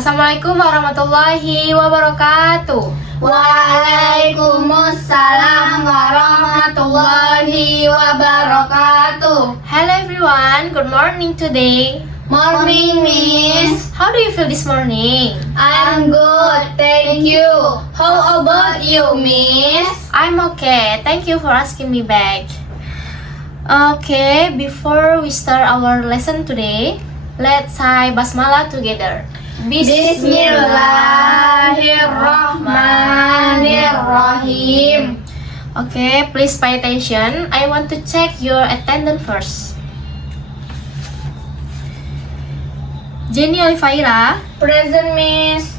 Assalamualaikum warahmatullahi wabarakatuh. Waalaikumsalam warahmatullahi wabarakatuh. Hello everyone, good morning today. Morning, Miss. How do you feel this morning? I'm good, thank you. How about you, Miss? I'm okay, thank you for asking me back. Okay, before we start our lesson today, let's say basmalah together. Bismillahirrahmanirrahim. Okay, please pay attention. I want to check your attendance first. Jenny Oliveira, Present, Miss.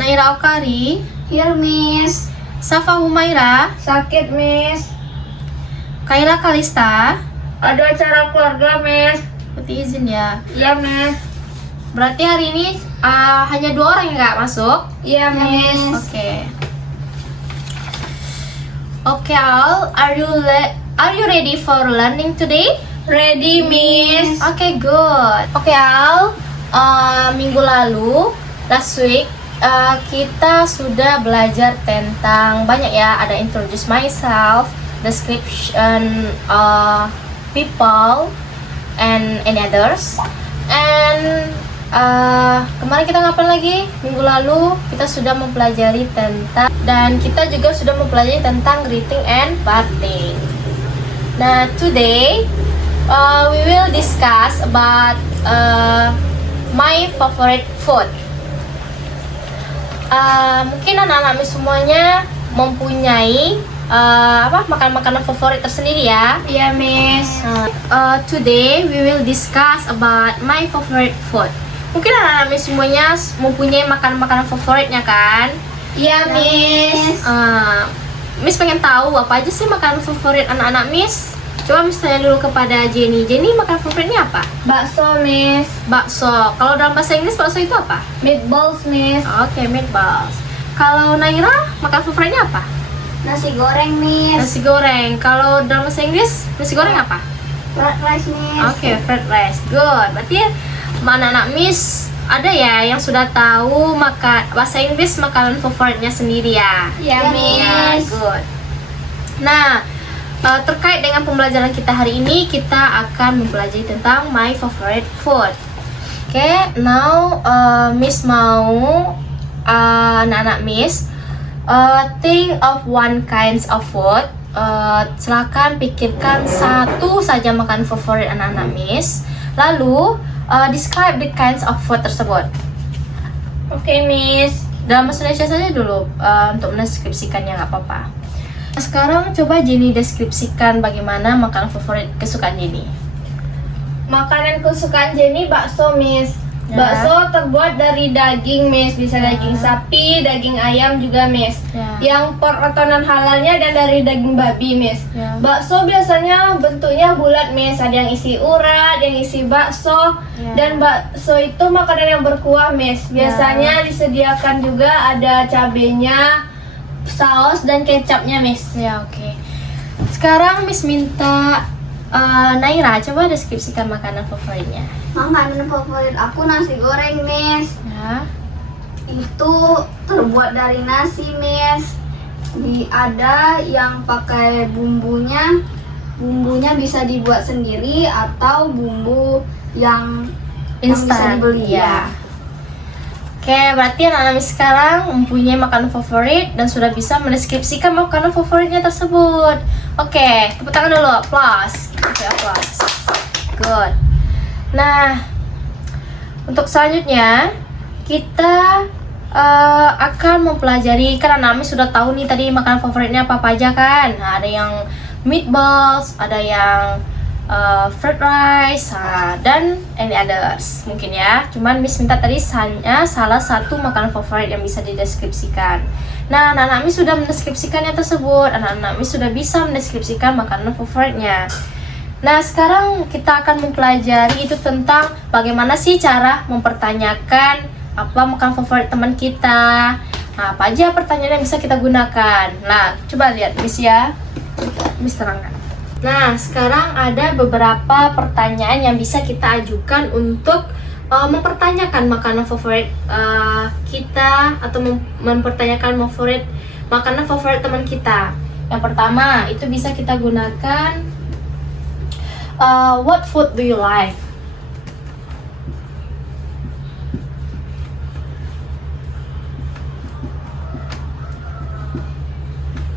Naira Okari, Here, Miss. Safa Humaira, Sakit, Miss. Kaila Kalista. Ada acara keluarga, Miss. Berarti izin ya. Iya, Miss. Berarti hari ini hanya 2 orang yang nggak masuk. Iya, Miss. Oke. Oke, Al, are you ready for learning today? Ready, Miss. Oke, good. Oke, Al, minggu lalu, last week, kita sudah belajar tentang banyak ya. Ada introduce myself, description people, and any others. And kemarin kita ngapain lagi? Minggu lalu kita sudah mempelajari tentang, dan kita juga sudah mempelajari tentang greeting and parting. Nah, today we will discuss about my favorite food. Mungkin anak-anak semuanya mempunyai makanan favorit tersendiri ya. Iya, Miss. Today we will discuss about my favorite food. Mungkin anak-anak semuanya mempunyai makanan favoritnya kan? Iya, Miss. Miss pengen tahu apa aja sih makanan favorit anak-anak Miss? Coba Miss tanya dulu kepada Jenny. Jenny, makanan favoritnya apa? Bakso, Miss. Bakso. Kalau dalam bahasa Inggris bakso itu apa? Meatballs, Miss. Oke, meatballs. Kalau Naira, makanan favoritnya apa? Nasi goreng, Miss. Nasi goreng. Kalau dalam bahasa Inggris, nasi goreng apa? Fried rice, Miss. Oke, fried rice. Good. Berarti anak-anak Miss ada ya yang sudah tahu bahasa Inggris makanan favoritnya sendiri ya? Iya, Miss. Good. Nah, terkait dengan pembelajaran kita hari ini, kita akan mempelajari tentang my favorite food. Oke, now Miss mau anak-anak Miss think of one kinds of food. Silakan pikirkan satu saja makanan favorit anak-anak Miss. Lalu describe the kinds of food tersebut. Oke, Miss. Dalam bahasa Indonesia saja dulu untuk mendeskripsikannya, nggak apa-apa. Sekarang coba Jenny deskripsikan bagaimana makanan favorit kesukaan Jenny. Makanan kesukaan Jenny bakso, Miss. Ya. Bakso terbuat dari daging, Miss. Bisa Ya. daging sapi, daging ayam juga, Miss. Ya. Yang potongan halalnya dan dari daging babi, Miss. Ya. Bakso biasanya bentuknya bulat, Miss. Ada yang isi urat, yang isi bakso. Ya. Dan bakso itu makanan yang berkuah, Miss. Biasanya disediakan juga ada cabenya, saus dan kecapnya, Miss. Ya, oke. Sekarang Miss minta Naira coba deskripsikan makanan favoritnya. Makanan favorit aku nasi goreng, Miss. Ya. Itu terbuat dari nasi, Miss. Ada yang pakai bumbunya bisa dibuat sendiri atau bumbu yang bisa Instan. dibeli Ya. Oke, berarti anak-anak Miss sekarang mempunyai makanan favorit dan sudah bisa mendeskripsikan makanan favoritnya tersebut. Oke, tepuk tangan dulu, applause. Oke, applause. Good. Nah, untuk selanjutnya kita akan mempelajari, kan anak Miss sudah tahu nih tadi makanan favoritnya apa aja kan? Nah, ada yang meatballs, ada yang fried rice, dan any others mungkin ya. Cuman Miss minta tadi hanya salah satu makanan favorit yang bisa dideskripsikan. Nah, anak-anak Miss sudah mendeskripsikannya tersebut. Anak-anak Miss sudah bisa mendeskripsikan makanan favoritnya. Nah, sekarang kita akan mempelajari itu tentang bagaimana sih cara mempertanyakan apa makanan favorit teman kita. Nah, apa aja pertanyaan yang bisa kita gunakan. Nah, coba lihat Miss ya. Miss terangkan. Nah, sekarang ada beberapa pertanyaan yang bisa kita ajukan untuk mempertanyakan makanan favorit kita atau mempertanyakan makanan favorit teman kita. Yang pertama itu bisa kita gunakan what food do you like?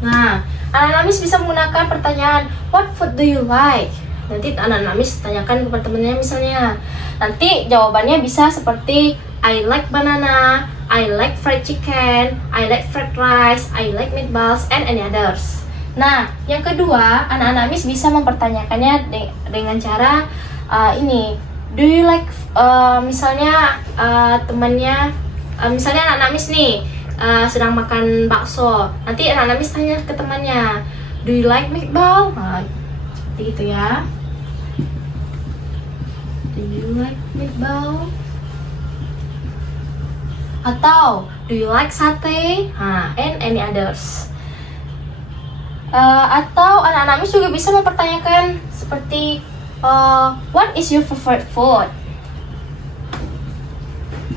Nah, anak-anak Miss bisa menggunakan pertanyaan what food do you like? Nanti anak-anak Miss tanyakan kepada temannya misalnya. Nanti jawabannya bisa seperti I like banana, I like fried chicken, I like fried rice, I like meatballs, and any others. Nah, yang kedua, anak-anak Miss bisa mempertanyakannya dengan cara ini. Do you like misalnya temannya misalnya anak-anak Miss nih sedang makan bakso. Nanti anak-anak Miss tanya ke temannya, do you like meatball? Nah, seperti itu ya. Do you like meatball? Atau do you like sate? And any others. Atau anak-anak Miss juga bisa mempertanyakan seperti what is your favorite food?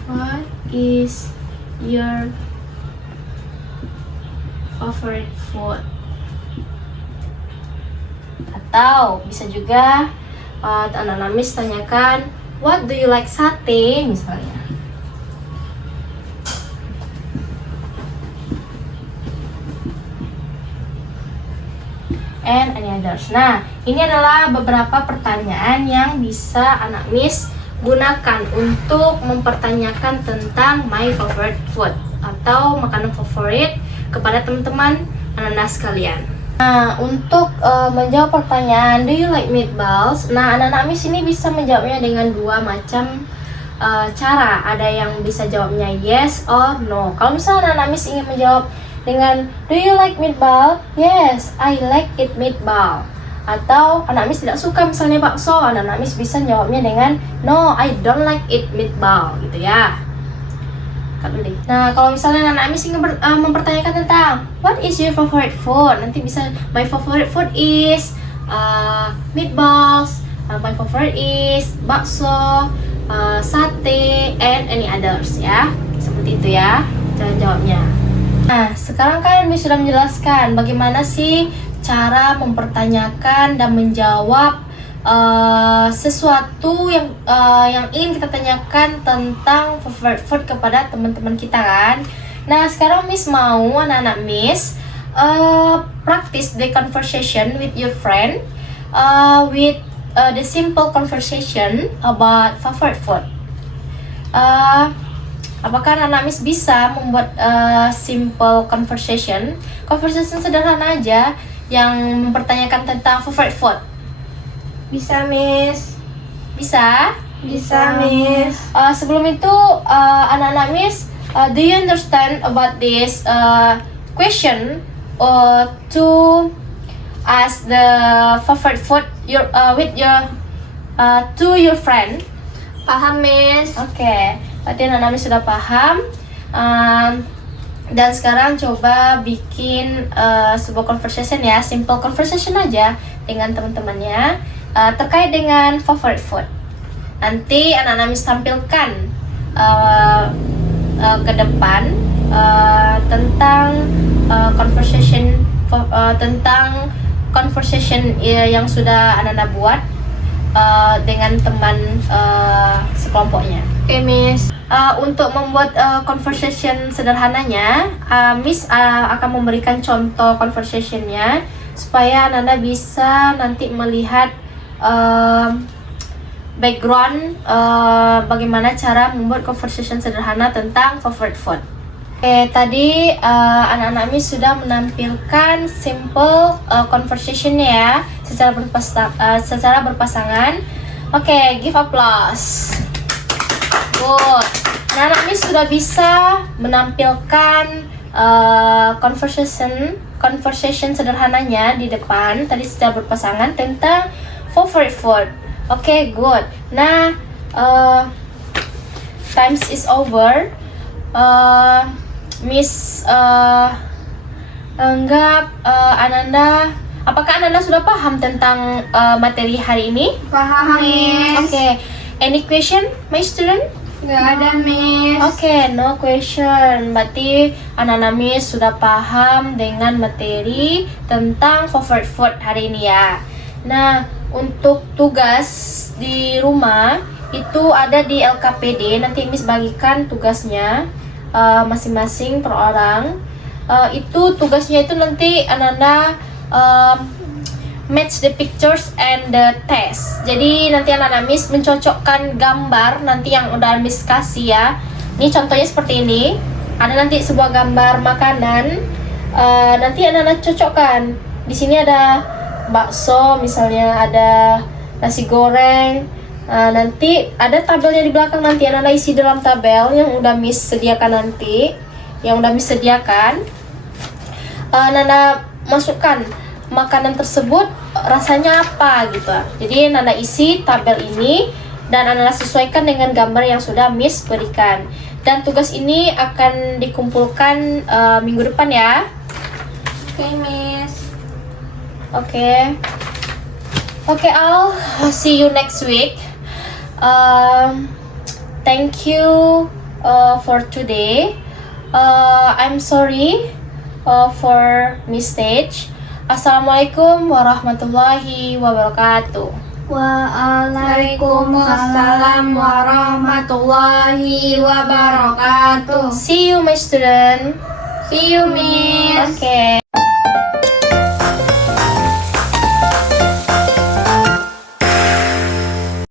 What is your favorite food? Atau bisa juga anak-anak Miss tanyakan what do you like sate misalnya. And any others. Nah, ini adalah beberapa pertanyaan yang bisa anak Miss gunakan untuk mempertanyakan tentang my favorite food atau makanan favorit kepada teman-teman anak-anak sekalian. Nah, untuk menjawab pertanyaan do you like meatballs? Nah, anak-anak Miss ini bisa menjawabnya dengan dua macam cara. Ada yang bisa jawabnya yes or no. Kalau misalnya anak-anak Miss ingin menjawab dengan do you like meatball? Yes, I like it meatball. Atau anak Miss tidak suka misalnya bakso, anak Miss bisa jawabnya dengan no, I don't like it meatball gitu ya. Nah, kalau misalnya anak Miss ingin mempertanyakan tentang what is your favorite food? Nanti bisa my favorite food is meatballs, my favorite is bakso, sate, and any others ya. Seperti itu ya cara jawabnya. Nah, sekarang kan Miss sudah menjelaskan bagaimana sih cara mempertanyakan dan menjawab sesuatu yang ingin kita tanyakan tentang favorite food kepada teman-teman kita kan. Nah, sekarang Miss mau anak-anak Miss practice the conversation with your friend with the simple conversation about favorite food. Apakah anak Miss bisa membuat simple conversation sederhana aja yang mempertanyakan tentang favorite food? Bisa, Miss. Bisa? Bisa, Miss. Sebelum itu, anak-anak Miss, do you understand about this question to ask the favorite food to your friend? Paham, Miss. Oke, berarti anak-anak Miss sudah paham. Dan sekarang coba bikin sebuah conversation ya, simple conversation aja dengan teman-temannya terkait dengan favorite food. Nanti anak-anak Miss tampilkan ke depan tentang conversation yang sudah anak-anak buat dengan teman sekelompoknya. Oke, Miss. Untuk membuat conversation sederhananya, Miss akan memberikan contoh conversationnya supaya Nanda bisa nanti melihat background bagaimana cara membuat conversation sederhana tentang favorite food. Oke, tadi anak-anak Miss sudah menampilkan simple conversationnya ya secara berpasangan. Oke, give applause. Good. Nah, anak Miss sudah bisa menampilkan conversation sederhananya di depan tadi secara berpasangan tentang favorite food. Oke, good. Nah, times is over. Miss anggap apakah Ananda sudah paham tentang materi hari ini? Paham, Miss. Oke. Any question, my student? Nggak ada, Miss. Oke, no question. Berarti anak-anak Miss sudah paham dengan materi tentang favorite food hari ini ya. Nah, untuk tugas di rumah itu ada di LKPD. Nanti Miss bagikan tugasnya masing-masing per orang. Itu tugasnya itu nanti anak-anak match the pictures and the test. Jadi nanti anak-anak Miss mencocokkan gambar nanti yang udah Miss kasih ya. Ini contohnya seperti ini. Ada nanti sebuah gambar makanan. Nanti anak-anak cocokkan. Di sini ada bakso, misalnya ada nasi goreng. Nanti ada tabelnya di belakang, nanti anak-anak isi dalam tabel yang udah Miss sediakan nanti. Yang udah Miss sediakan. Anak-anak masukkan makanan tersebut rasanya apa gitu. Jadi Nana isi tabel ini dan Nana sesuaikan dengan gambar yang sudah Miss berikan. Dan tugas ini akan dikumpulkan minggu depan ya. Oke, Miss. Oke. Oke, I'll see you next week. Thank you for today. I'm sorry for mistake. Assalamualaikum warahmatullahi wabarakatuh. Waalaikumsalam warahmatullahi wabarakatuh. See you, my student. See you, Miss. Okay.